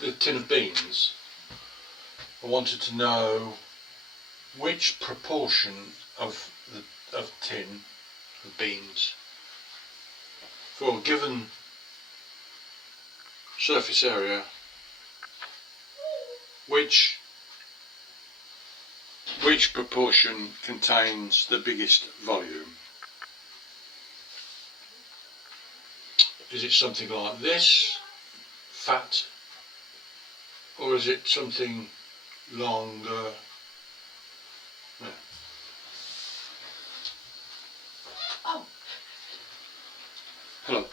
the tin of beans, I wanted to know which proportion of tin of beans for a given surface area, which proportion contains the biggest volume. Is it something like this, fat, or is it something longer? Yeah. Oh. Hello.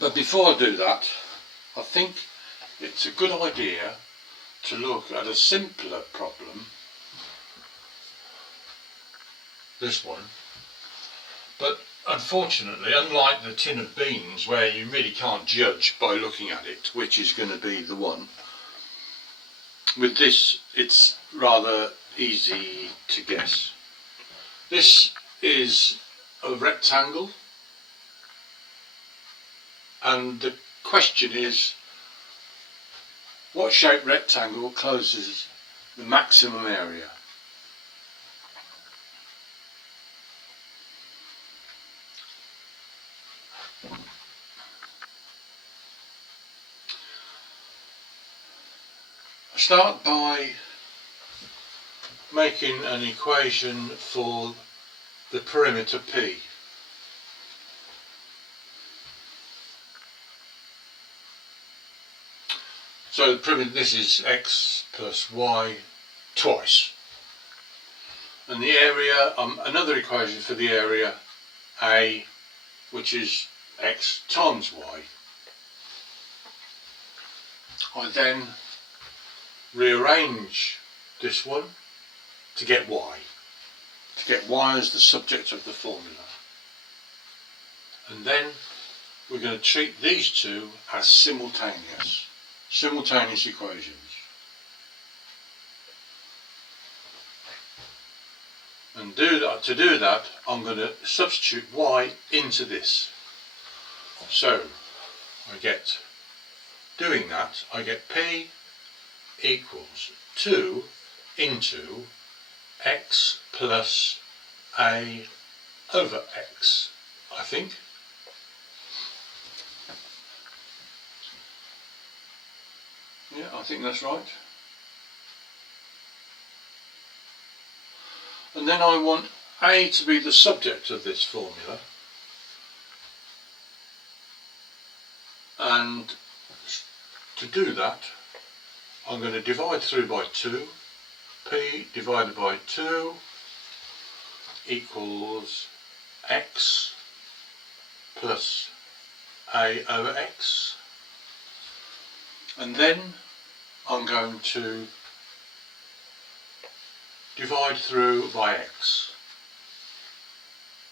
But before I do that, I think it's a good idea to look at a simpler problem, this one. But unfortunately, unlike the tin of beans, where you really can't judge by looking at it which is going to be the one, with this it's rather easy to guess. This is a rectangle, and the question is, what shaped rectangle closes the maximum area? I start by making an equation for the perimeter P. So the perimeter, this is x plus y twice. And the area, another equation for the area A, which is x times y. I then rearrange this one to get y as the subject of the formula. And then we're going to treat these two as simultaneous equations. And to do that, I'm going to substitute y into this. So I get P equals 2 into x plus a over x, I think. Yeah, I think that's right. And then I want A to be the subject of this formula, and to do that I'm going to divide through by 2. P divided by 2 equals x plus a over x, and then I'm going to divide through by x.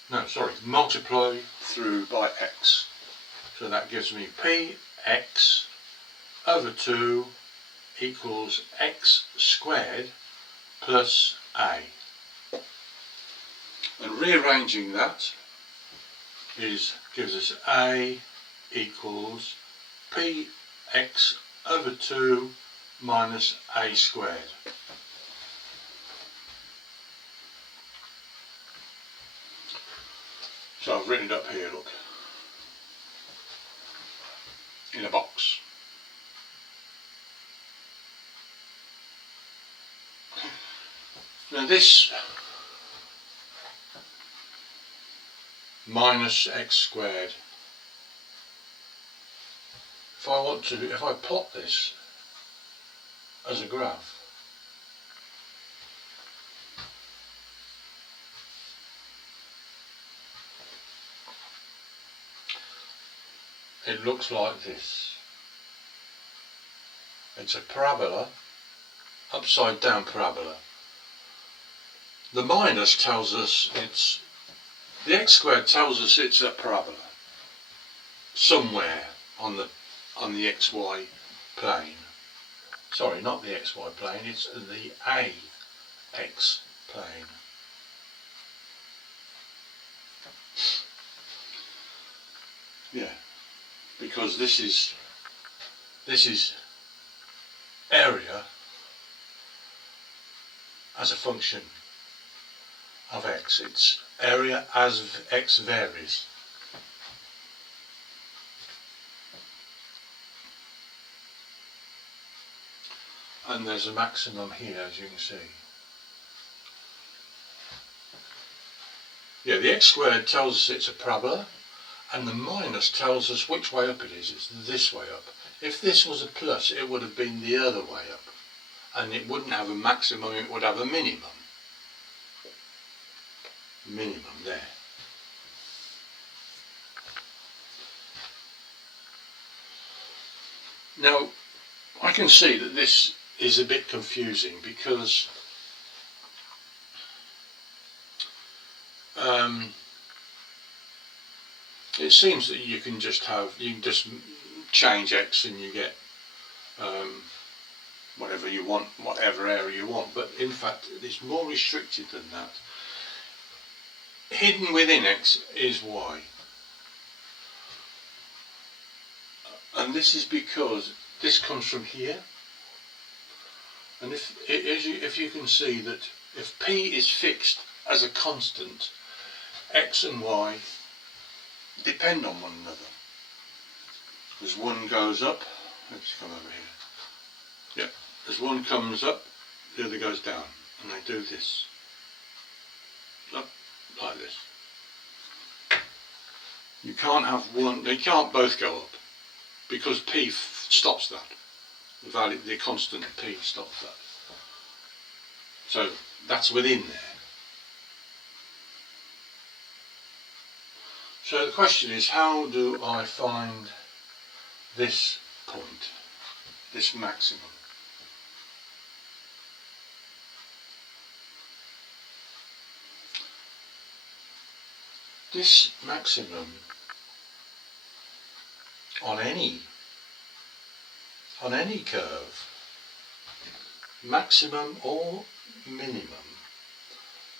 No, sorry, multiply through by x. So that gives me px over 2 equals x squared plus a. And rearranging that gives us a equals px over 2 minus a squared. So I've written it up here, look, in a box. Now this minus x squared, if I plot this as a graph, it looks like this. It's a parabola, upside down parabola. The minus tells us the x squared tells us it's a parabola somewhere on the xy plane. Sorry, not the xy plane, it's the ax plane. Yeah. because this is area as a function of x. It's area as x varies. And there's a maximum here, as you can see. Yeah, the x squared tells us it's a parabola, and the minus tells us which way up it is. It's this way up. If this was a plus, it would have been the other way up, and it wouldn't have a maximum, it would have a minimum. Minimum there. Now, I can see that this is a bit confusing because it seems that you can just change x and you get whatever you want, whatever area you want, but in fact it's more restricted than that. Hidden within x is y, and this is because this comes from here, and if you can see that if p is fixed as a constant, x and y depend on one another. As one goes up, let's come over here. Yeah, as one comes up, the other goes down, and they do this. Up like this. You can't have one. They can't both go up because p stops that. The value, the constant p stops that. So that's within there. So the question is, how do I find this point, this maximum? This maximum on any curve, maximum or minimum,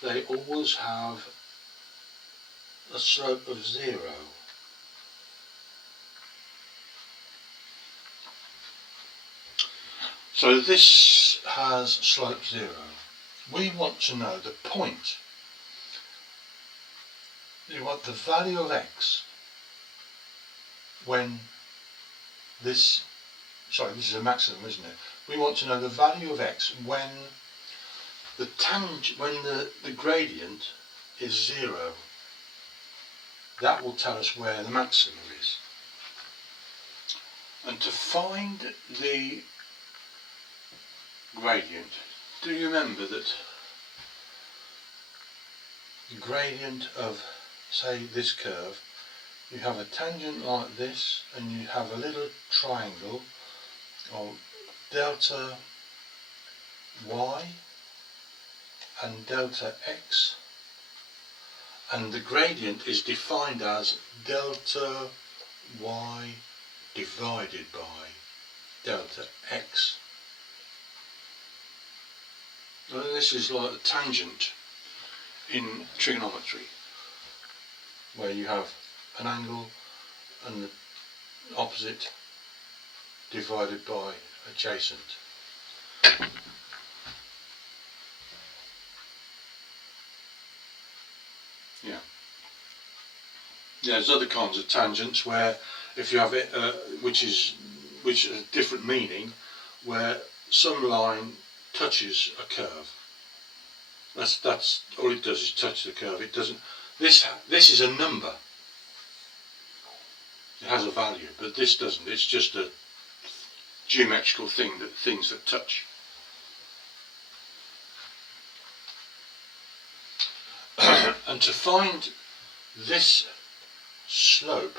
they always have a slope of 0. So this has slope 0. We want to know the point. You want the value of x when this is a maximum, isn't it? We want to know the value of x when the gradient is 0. That will tell us where the maximum is. And to find the gradient, do you remember that the gradient of, say, this curve, you have a tangent like this, and you have a little triangle of delta y and delta x, and the gradient is defined as delta y divided by delta x. Now this is like a tangent in trigonometry, where you have an angle and the opposite divided by adjacent. Yeah. There's other kinds of tangents where if you have it, which is a different meaning, where some line touches a curve. That's all it does, is touch the curve. It doesn't. This is a number. It has a value, but this doesn't. It's just a geometrical thing, things that touch. And to find this slope,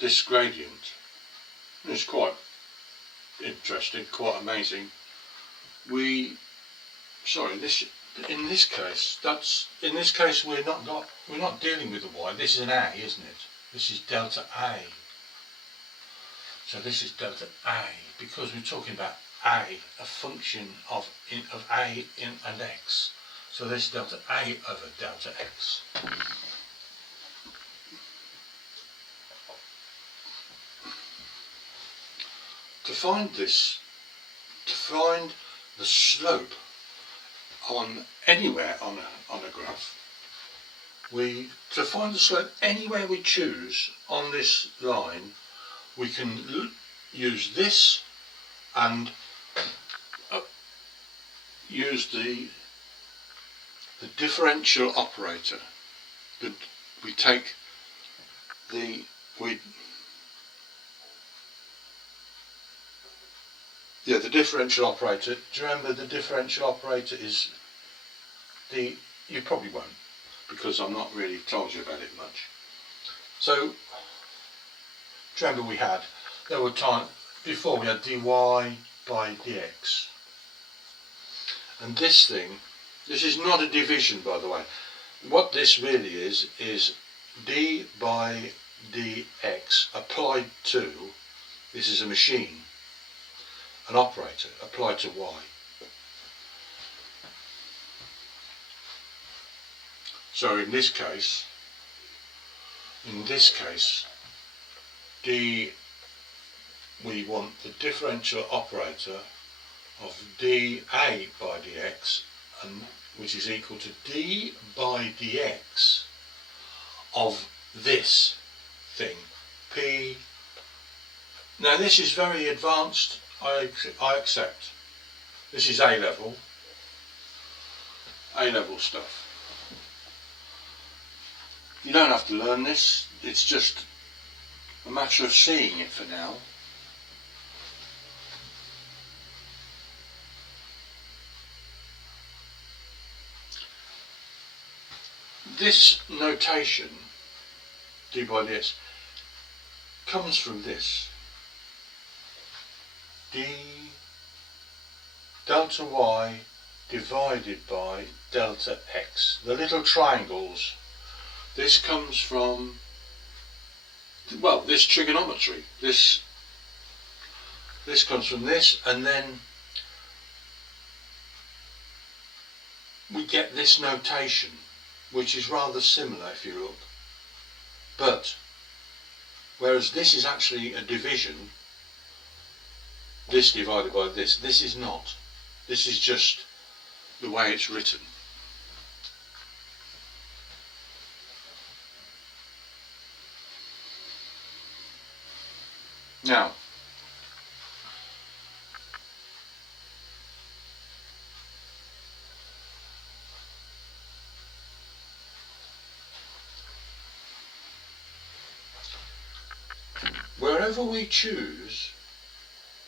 this gradient, is quite interesting, quite amazing. In this case we're not dealing with the y. This is an a, isn't it? This is delta a. So this is delta a because we're talking about a function of a and x. So this is delta a over delta x. to find this, to find the slope on anywhere on a graph, to find the slope anywhere we choose on this line, we can use this and use the differential operator. We take the differential operator. Do you remember the differential operator is you probably won't, because I'm not really told you about it much. So, do you remember there were times before we had dy by dx. And this is not a division, by the way. What this really is d by dx applied to, this is a machine, an operator applied to y. So in this case, we want the differential operator of dA by dx, which is equal to d by dx of this thing, p. Now this is very advanced, I accept. This is A-level stuff. You don't have to learn this, it's just a matter of seeing it for now. This notation, d by dx, comes from this. D delta y divided by delta x. The little triangles. This comes from, well, this trigonometry. This comes from this, and then we get this notation, which is rather similar if you look. But whereas this is actually a division, this divided by this is not. This is just the way it's written. Now, wherever we choose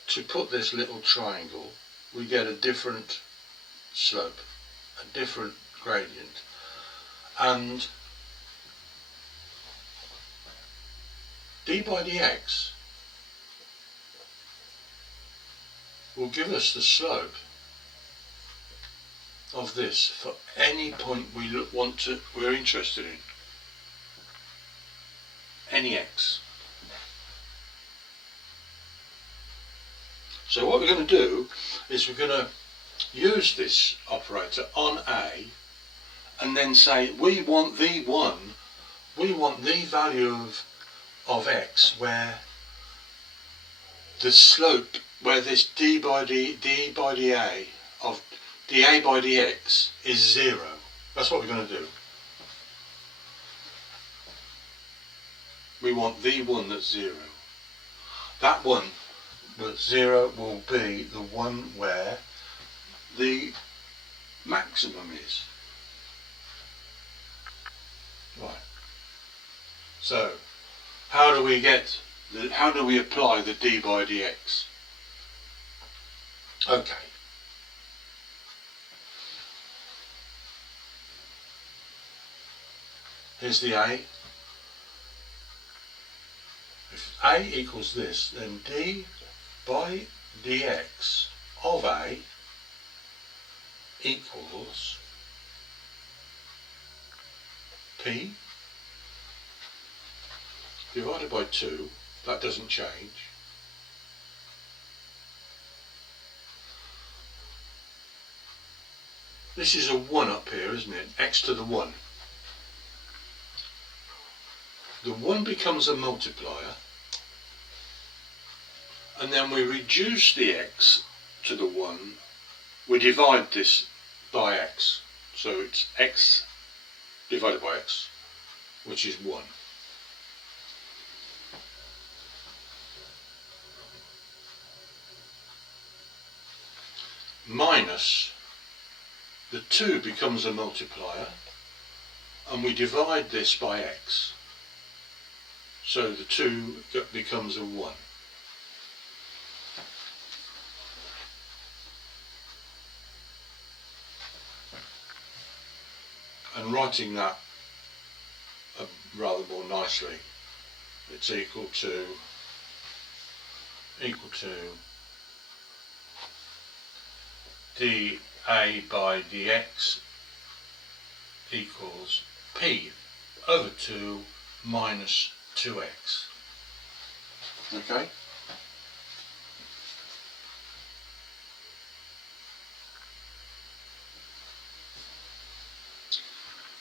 to put this little triangle, we get a different slope, a different gradient. And d by dx will give us the slope of this for any point we're interested in. Any x. So what we're going to do is we're going to use this operator on A and then say we want the value of x where the slope, where this d by dA of dA by dx is 0. That's what we're going to do. We want the one that's 0. That one that's 0 will be the one where the maximum is. Right. So, how do we apply the d by dx? Okay. Here's the A. If A equals this, then d by dx of A equals P divided by 2, that doesn't change. This is a 1 up here, isn't it? X to the 1. The 1 becomes a multiplier, and then we reduce the x to the 1, we divide this by x, so it's x divided by x, which is 1. Minus the 2 becomes a multiplier, and we divide this by x, so the 2 becomes a 1. And writing that rather more nicely, it's equal to dA by dx equals p over 2 minus 2x. Okay?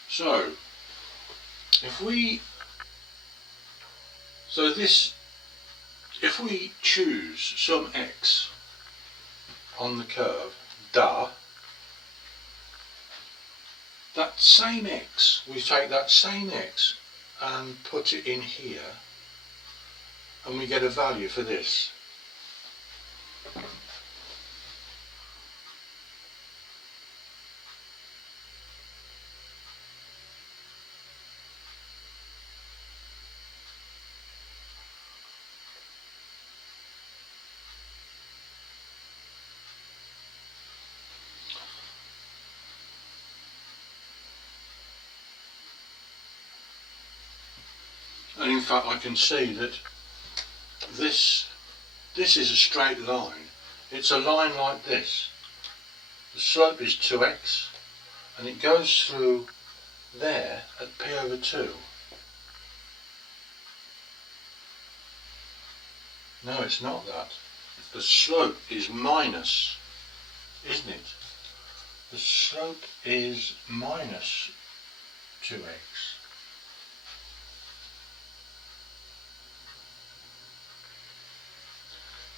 So, if we choose some x on the curve, da, that same x, we take that same x and put it in here, and we get a value for this. And in fact I can see that this is a straight line. It's a line like this. The slope is 2x, and it goes through there at p over 2. No, it's not that. The slope is minus, isn't it? The slope is minus 2x.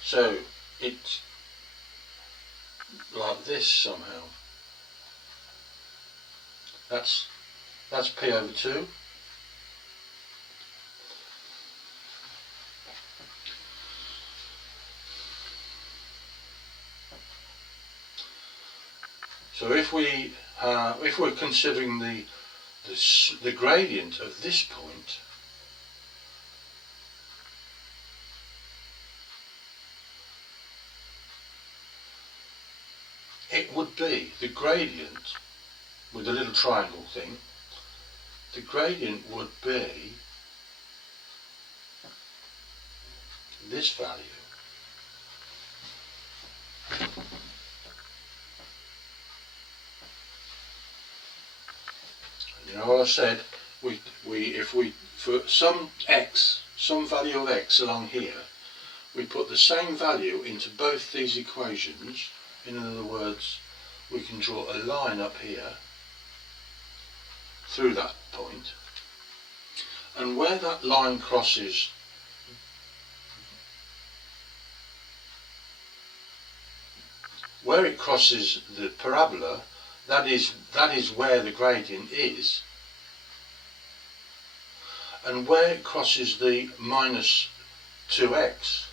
So it's like this somehow. That's p over 2. So if we're considering the gradient of this point, it would be the gradient with the little triangle thing. The gradient would be this value. You know what I said? If we for some value of x along here, we put the same value into both these equations. In other words, we can draw a line up here through that point, and where that line crosses the parabola, that is where the gradient is, and where it crosses the minus 2x,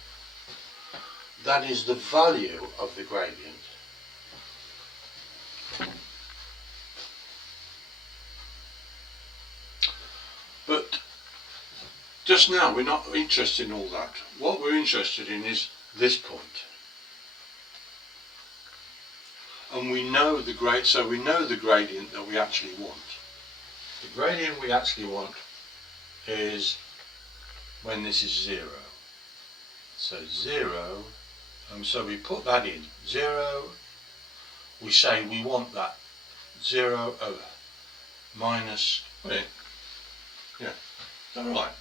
that is the value of the gradient. But just now we're not interested in all that. What we're interested in is this point. And we know the gradient that we actually want. The gradient we actually want is when this is 0. So 0, so we put that in. 0, we say we want that 0 over minus, yeah, is that right?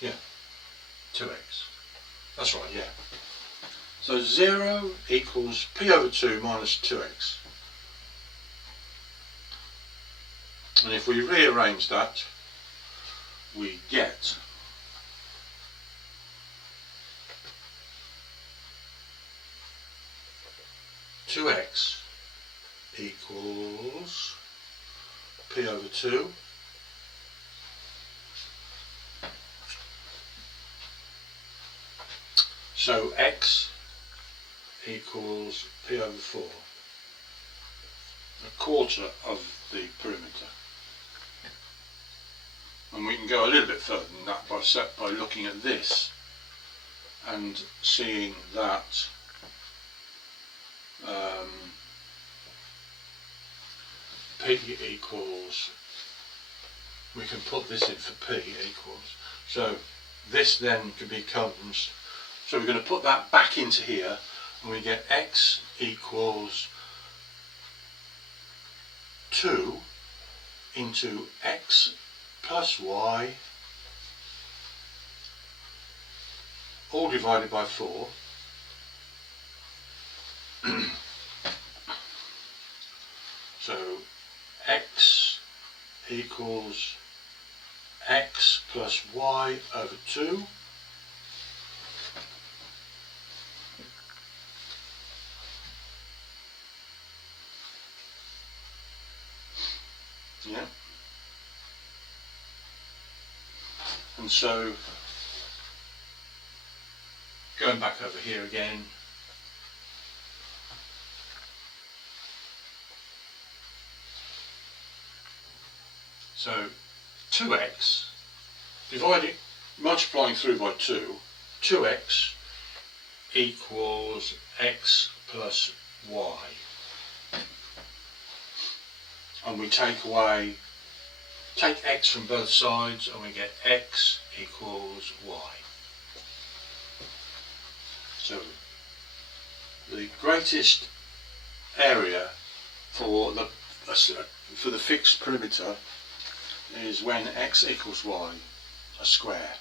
Yeah, 2x. That's right, yeah. So 0 equals p over 2 minus 2x. And if we rearrange that, we get two x equals p over 2 . So x equals p over 4, a quarter of the perimeter. And we can go a little bit further than that by looking at this and seeing that p equals, we can put this in for p equals, so this then becomes, so we're going to put that back into here and we get x equals 2 into x plus y all divided by 4 . So x equals x plus y over 2 . Yeah. And so going back over here again, so 2x multiplying through by 2, 2x equals x plus y, and we take x from both sides and we get x equals y. So the greatest area for the fixed perimeter is when x equals y, a square.